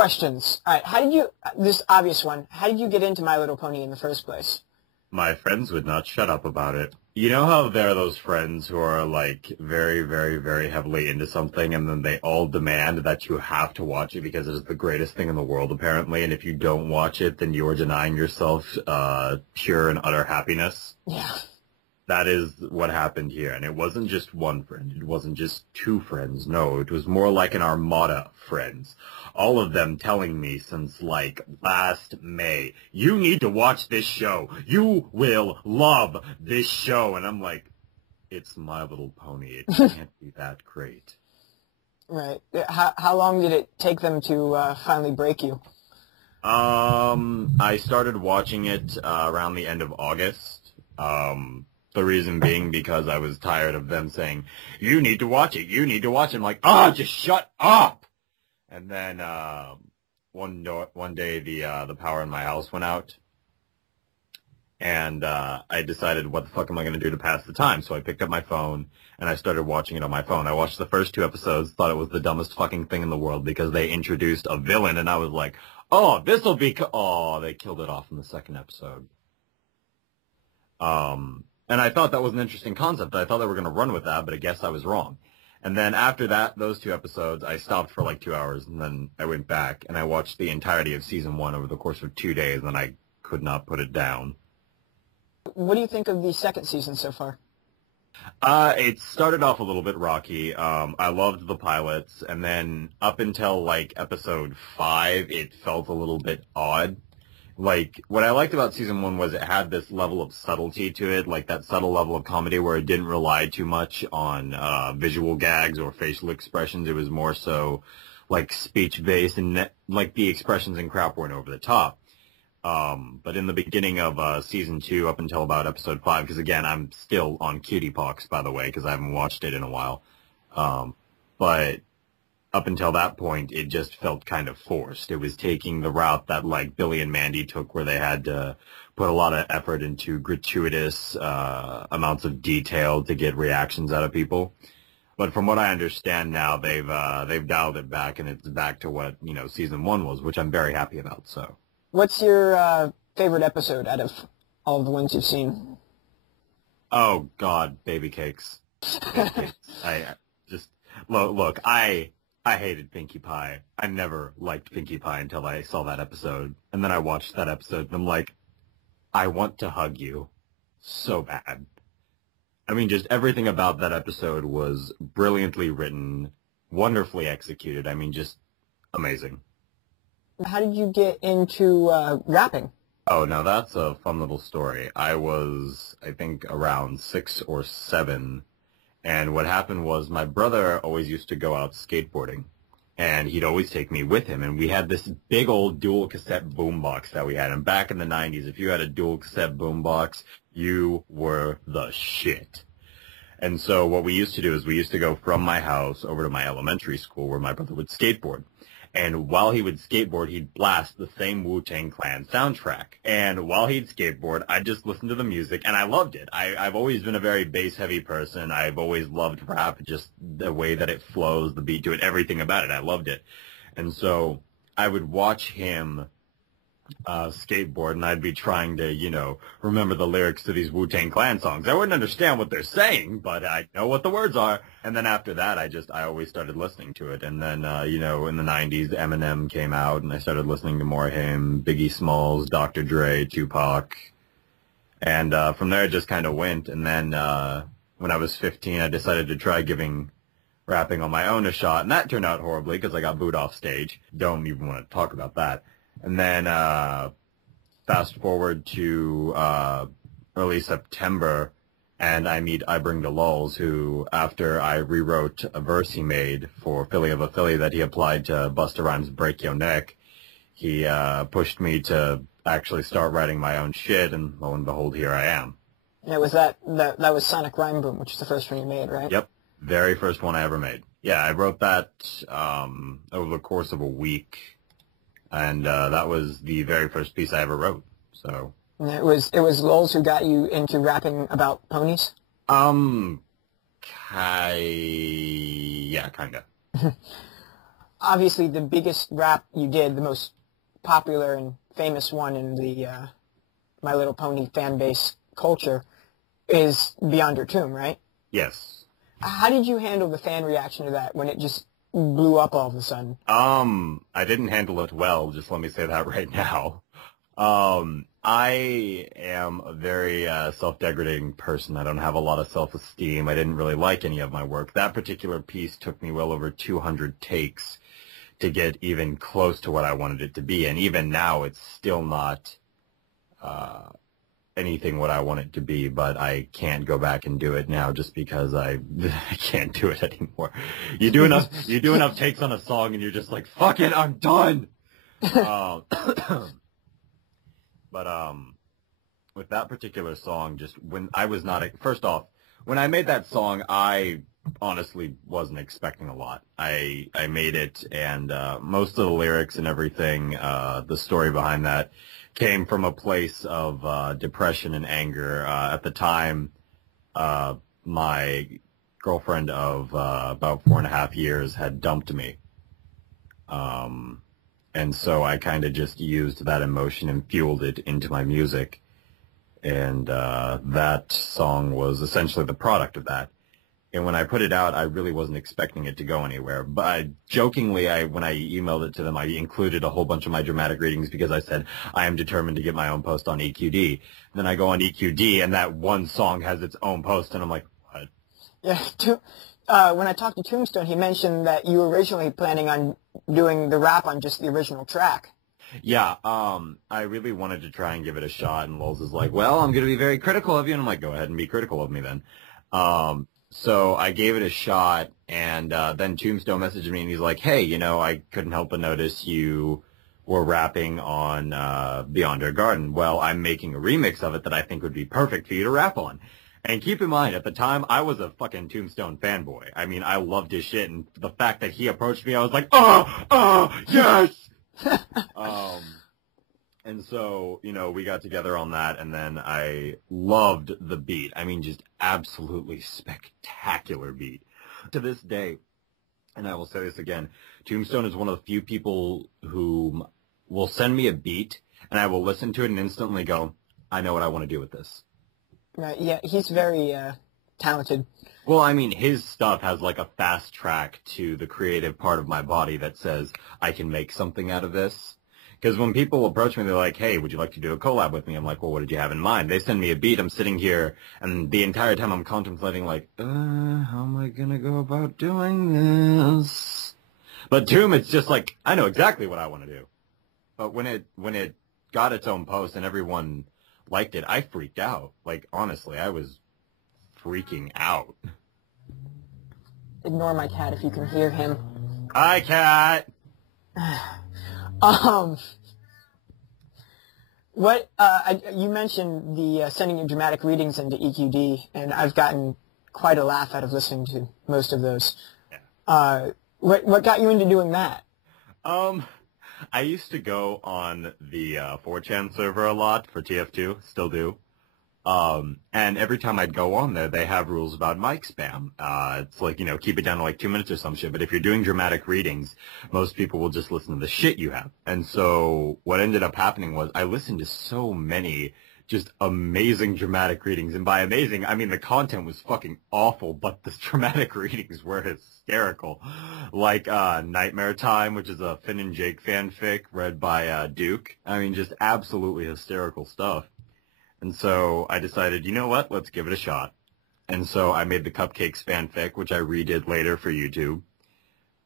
questions. All right, this obvious one, how did you get into My Little Pony in the first place? My friends would not shut up about it. You know how there are those friends who are, like, very, very, very heavily into something, and then they all demand that you have to watch it because it is the greatest thing in the world, apparently, and if you don't watch it, then you're denying yourself pure and utter happiness? Yeah. That is what happened here, and it wasn't just one friend, it wasn't just two friends, no, it was more like an armada of friends. All of them telling me since, like, last May, you need to watch this show, you will love this show, and I'm like, it's My Little Pony, it can't be that great. Right. How long did it take them to finally break you? I started watching it around the end of August, the reason being because I was tired of them saying, you need to watch it, you need to watch it. I'm like, just shut up! And then one day the power in my house went out, and I decided, what the fuck am I going to do to pass the time? So I picked up my phone, and I started watching it on my phone. I watched the first 2 episodes, thought it was the dumbest fucking thing in the world because they introduced a villain, and I was like, oh, this'll be they killed it off in the 2nd episode. And I thought that was an interesting concept. I thought they were going to run with that, but I guess I was wrong. And then after that, those 2 episodes, I stopped for like 2 hours, and then I went back, and I watched the entirety of Season 1 over the course of 2 days, and I could not put it down. What do you think of the 2nd season so far? It started off a little bit rocky. I loved the pilots, and then up until, like, episode 5, it felt a little bit odd. Like, what I liked about Season 1 was it had this level of subtlety to it, like that subtle level of comedy where it didn't rely too much on visual gags or facial expressions. It was more so, like, speech-based, and, like, the expressions and crap weren't over the top. But in the beginning of Season 2, up until about episode 5, because, again, I'm still on Cutie Pox, by the way, because I haven't watched it in a while. But up until that point, it just felt kind of forced. It was taking the route that, like, Billy and Mandy took, where they had to put a lot of effort into gratuitous amounts of detail to get reactions out of people. But from what I understand now, they've dialed it back, and it's back to what, you know, Season 1 was, which I'm very happy about, so. What's your favorite episode out of all of the ones you've seen? Oh, God, Baby Cakes. Baby Cakes. I just, look, I hated Pinkie Pie. I never liked Pinkie Pie until I saw that episode. And then I watched that episode, and I'm like, I want to hug you so bad. I mean, just everything about that episode was brilliantly written, wonderfully executed. I mean, just amazing. How did you get into rapping? Oh, now that's a fun little story. I was, I think, around 6 or 7. And what happened was my brother always used to go out skateboarding, and he'd always take me with him. And we had this big old dual cassette boombox that we had. And back in the 90s, if you had a dual cassette boombox, you were the shit. And so what we used to do is we used to go from my house over to my elementary school where my brother would skateboard. And while he would skateboard, he'd blast the same Wu-Tang Clan soundtrack. And while he'd skateboard, I'd just listen to the music, and I loved it. I've always been a very bass-heavy person. I've always loved rap, just the way that it flows, the beat to it, everything about it. I loved it. And so I would watch him skateboard, and I'd be trying to, you know, remember the lyrics to these Wu-Tang Clan songs. I wouldn't understand what they're saying, but I know what the words are. And then after that, I always started listening to it. And then, you know, in the 90s, Eminem came out, and I started listening to more of him, Biggie Smalls, Dr. Dre, Tupac. And from there, it just kind of went. And then when I was 15, I decided to try giving rapping on my own a shot, and that turned out horribly because I got booed off stage. Don't even want to talk about that. And then fast forward to early September, and I meet I Bring the Lulz, who, after I rewrote a verse he made for Philly of a Philly that he applied to Busta Rhymes' Break Your Neck, he pushed me to actually start writing my own shit, and lo and behold, here I am. Yeah, was that was Sonic Rhyme Boom, which is the first one you made, right? Yep, very first one I ever made. Yeah, I wrote that over the course of a week. And that was the very first piece I ever wrote. So it was Lulz who got you into rapping about ponies? Yeah, kinda. obviously the biggest rap you did, the most popular and famous one in the My Little Pony fan base culture, is Beyond Your Tomb, right? Yes. How did you handle the fan reaction to that when it just blew up all of a sudden? I didn't handle it well, just let me say that right now. I am a very self-degrading person. I don't have a lot of self-esteem. I didn't really like any of my work. That particular piece took me well over 200 takes to get even close to what I wanted it to be. And even now, it's still not anything what I want it to be, but I can't go back and do it now just because I can't do it anymore. You do enough takes on a song and you're just like, fuck it, I'm done. But with that particular song, just when I was not, first off, when I made that song, I honestly wasn't expecting a lot. I made it, and most of the lyrics and everything, the story behind that, came from a place of depression and anger. At the time, my girlfriend of about 4.5 years had dumped me. And so I kind of just used that emotion and fueled it into my music. And that song was essentially the product of that. And when I put it out, I really wasn't expecting it to go anywhere. But jokingly, when I emailed it to them, I included a whole bunch of my dramatic readings because I said, I am determined to get my own post on EQD. Then I go on EQD, and that one song has its own post, and I'm like, what? Yeah, when I talked to Tombstone, he mentioned that you were originally planning on doing the rap on just the original track. Yeah, I really wanted to try and give it a shot, and Lulz is like, well, I'm going to be very critical of you, and I'm like, go ahead and be critical of me then. So I gave it a shot, and then Tombstone messaged me, and he's like, hey, I couldn't help but notice you were rapping on Beyond Your Garden. Well, I'm making a remix of it that I think would be perfect for you to rap on. And keep in mind, at the time, I was a fucking Tombstone fanboy. I mean, I loved his shit, and the fact that he approached me, I was like, yes! And so, we got together on that, and then I loved the beat. I mean, just absolutely spectacular beat. To this day, and I will say this again, Tombstone is one of the few people who will send me a beat, and I will listen to it and instantly go, I know what I want to do with this. Right, yeah, he's very talented. Well, I mean, his stuff has like a fast track to the creative part of my body that says, I can make something out of this. Because when people approach me, they're like, hey, would you like to do a collab with me? I'm like, well, what did you have in mind? They send me a beat. I'm sitting here, and the entire time I'm contemplating, like, how am I going to go about doing this? But Tomb, it's just like, I know exactly what I want to do. But when it got its own post and everyone liked it, I freaked out. Like, honestly, I was freaking out. Ignore my cat if you can hear him. Hi, cat! You mentioned the sending your dramatic readings into EQD, and I've gotten quite a laugh out of listening to most of those. Yeah. What got you into doing that? I used to go on the 4chan server a lot for TF2, still do. And every time I'd go on there, they have rules about mic spam. It's like, keep it down to like 2 minutes or some shit. But if you're doing dramatic readings, most people will just listen to the shit you have. And so what ended up happening was I listened to so many just amazing dramatic readings. And by amazing, I mean the content was fucking awful, but the dramatic readings were hysterical. Like Nightmare Time, which is a Finn and Jake fanfic read by Duke. I mean, just absolutely hysterical stuff. And so I decided, you know what, let's give it a shot. And so I made the Cupcakes fanfic, which I redid later for YouTube.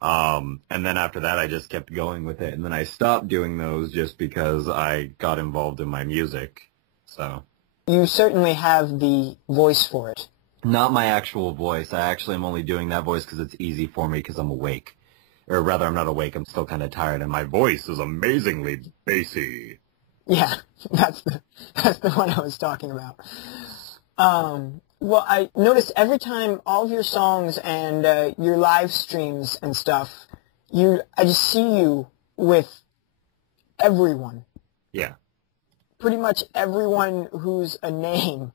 And then after that, I just kept going with it. And then I stopped doing those just because I got involved in my music. So you certainly have the voice for it. Not my actual voice. I actually am only doing that voice because it's easy for me because I'm awake. Or rather, I'm not awake. I'm still kind of tired. And my voice is amazingly bassy. Yeah, that's the one I was talking about. Well, I noticed every time all of your songs and your live streams and stuff, I just see you with everyone. Yeah. Pretty much everyone who's a name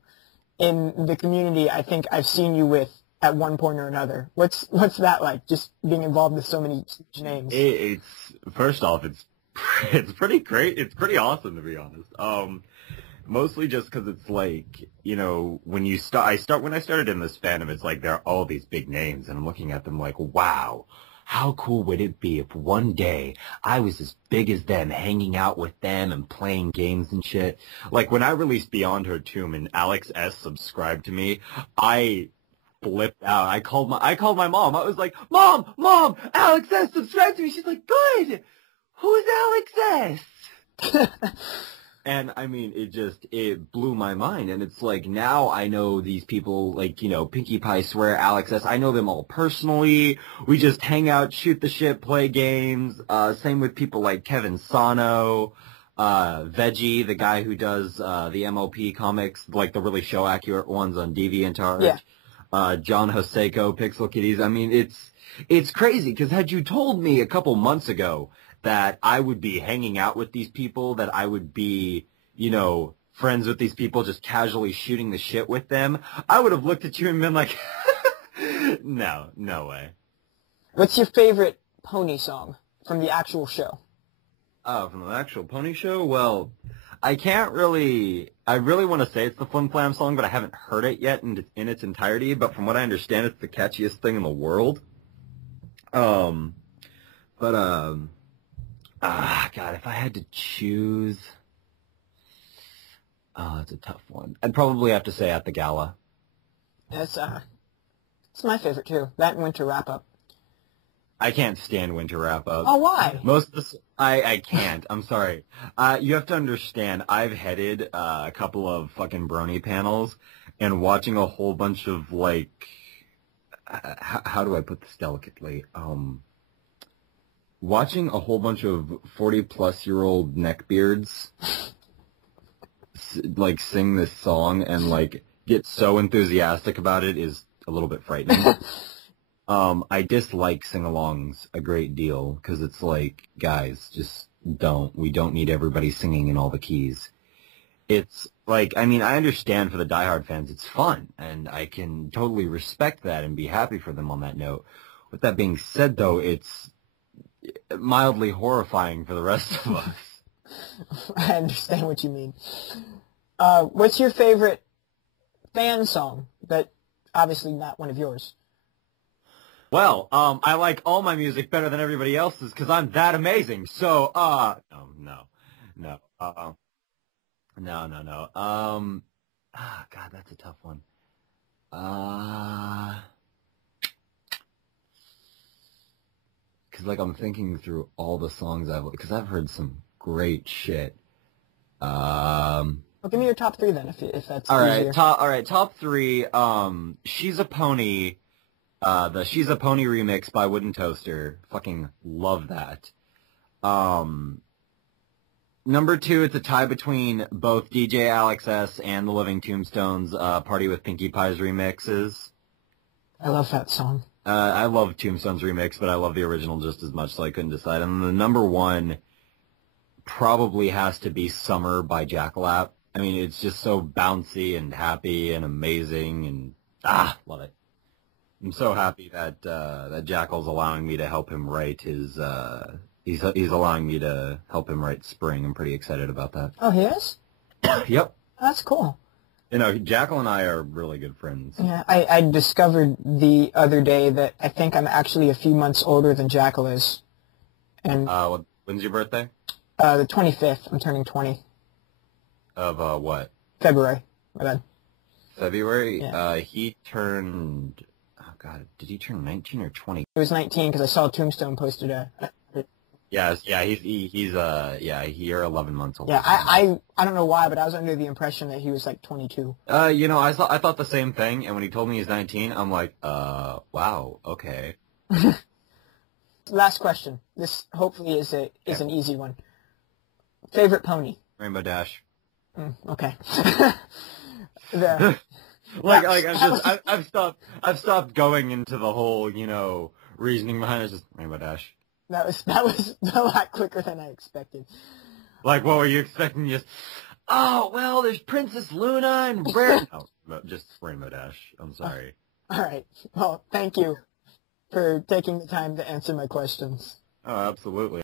in the community, I think I've seen you with at one point or another. What's that like? Just being involved with so many huge names. It's first off, it's pretty great. It's pretty awesome, to be honest. Mostly just because it's like, you know, when I started in this fandom, it's like there are all these big names, and I'm looking at them like, wow, how cool would it be if one day I was as big as them, hanging out with them and playing games and shit. Like when I released Beyond Her Tomb and Alex S subscribed to me, I flipped out. I called my mom. I was like, Mom, Alex S subscribed to me. She's like, good. Who's Alex S? And I mean, it blew my mind. And it's like, now I know these people, like, you know, Pinkie Pie Swear, Alex S. I know them all personally. We just hang out, shoot the shit, play games. Same with people like Kevin Sano, Veggie, the guy who does, the MLP comics, like the really show accurate ones on DeviantArt. Yeah. John Hoseko, Pixel Kitties. I mean, it's crazy, because had you told me a couple months ago that I would be hanging out with these people, that I would be, you know, friends with these people, just casually shooting the shit with them, I would have looked at you and been like, no way. What's your favorite Pony song from the actual show? Oh, from the actual Pony show? Well, I really want to say it's the Flim Flam song, but I haven't heard it yet in its entirety, but from what I understand, it's the catchiest thing in the world. God, if I had to choose, it's a tough one. I'd probably have to say At the Gala. It's my favorite too. That and Winter Wrap Up. I can't stand Winter Wrap Up. Oh, why? I can't. I'm sorry. You have to understand, I've headed a couple of fucking brony panels, and watching a whole bunch of, like, how do I put this delicately? Watching a whole bunch of 40-plus-year-old neckbeards, like, sing this song and, like, get so enthusiastic about it is a little bit frightening. I dislike sing-alongs a great deal, because it's like, guys, just we don't need everybody singing in all the keys. It's like, I mean, I understand for the diehard fans, it's fun, and I can totally respect that and be happy for them on that note. With that being said, though, it's mildly horrifying for the rest of us. I understand what you mean. What's your favorite fan song, but obviously not one of yours? Well, I like all my music better than everybody else's because I'm that amazing. So, no. God, that's a tough one. Because, like, I'm thinking through all the songs because I've heard some great shit. Well, give me your top three then, if that's all right. easier. Top three. She's a Pony. The She's a Pony remix by Wooden Toaster. Fucking love that. Number two, it's a tie between both DJ Alex S. and the Living Tombstones, Party with Pinkie Pie's remixes. I love that song. I love Tombstone's remix, but I love the original just as much, so I couldn't decide. And the number one probably has to be Summer by Jackalap. I mean, it's just so bouncy and happy and amazing, and love it. I'm so happy that that Jackal's allowing me to help him write his. He's allowing me to help him write Spring. I'm pretty excited about that. Oh, he is? Yep. That's cool. You know, Jackal and I are really good friends. Yeah, I discovered the other day that I think I'm actually a few months older than Jackal is. And when's your birthday? The 25th. I'm turning 20. Of what? February. My bad. February? Yeah. He turned... Oh, God. Did he turn 19 or 20? It was 19 because I saw Tombstone posted a... Yes, yeah, you're 11 months old. Yeah, I don't know why, but I was under the impression that he was like 22. You know, I thought the same thing, and when he told me he's 19, I'm like, wow, okay. Last question. This hopefully is an easy one. Favorite pony? Rainbow Dash. Okay. I've stopped going into the whole, you know, reasoning behind it. Just Rainbow Dash. That was a lot quicker than I expected. Like, what were you expecting? Just, oh, well, there's Princess Luna and Rare. No, just Rainbow Dash. I'm sorry. All right. Well, thank you for taking the time to answer my questions. Oh, absolutely.